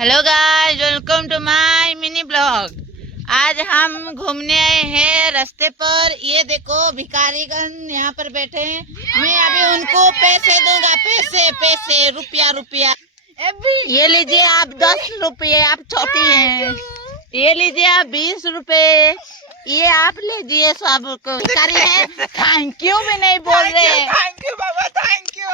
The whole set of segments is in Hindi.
Hello guys, welcome to my mini blog. आज हम घूमने आए हैं रास्ते पर। ये देखो भिखारीगण यहाँ पर बैठे हैं। मैं अभी उनको पैसे दूंगा, पैसे पैसे, रुपया रुपया। ये लीजिए आप 10 रुपये, आप छोटी हैं। ये लीजिए आप 20 रुपये। ये आप लीजिए सब को। भिखारी है, थैंक यू भी नहीं बोल रहे। Thank you Baba, thank you.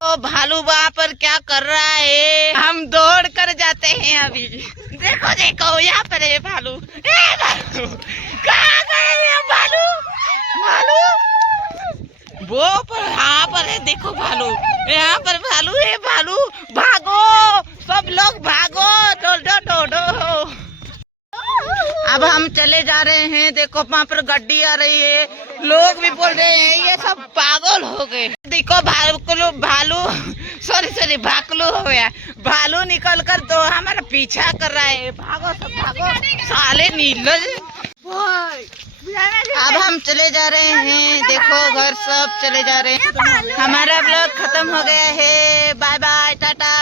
तो भालू वहाँ पर क्या कर रहा है? हम दौड़ कर जाते हैं अभी। देखो देखो यहाँ पर है भालू। भालू कहाँ गए ये भालू? भालू वो पर, यहाँ पर है। देखो भालू, यहाँ पर भालू है। भालू भागो, सब लोग भागो, डोडो डोडो। अब हम चले जा रहे हैं। देखो वहाँ पर गाड़ी आ रही है। लोग भी बोल रहे हैं ये सब पागल हो गए। देखो भालू सॉरी भाकलू हो गया। भालू निकल कर तो हमारा पीछा कर रहा है। भागो सब भागो, साले नीलज। अब हम चले जा रहे हैं। देखो घर सब चले जा रहे हैं। हमारा ब्लॉग खत्म हो गया है। Bye bye, Tata.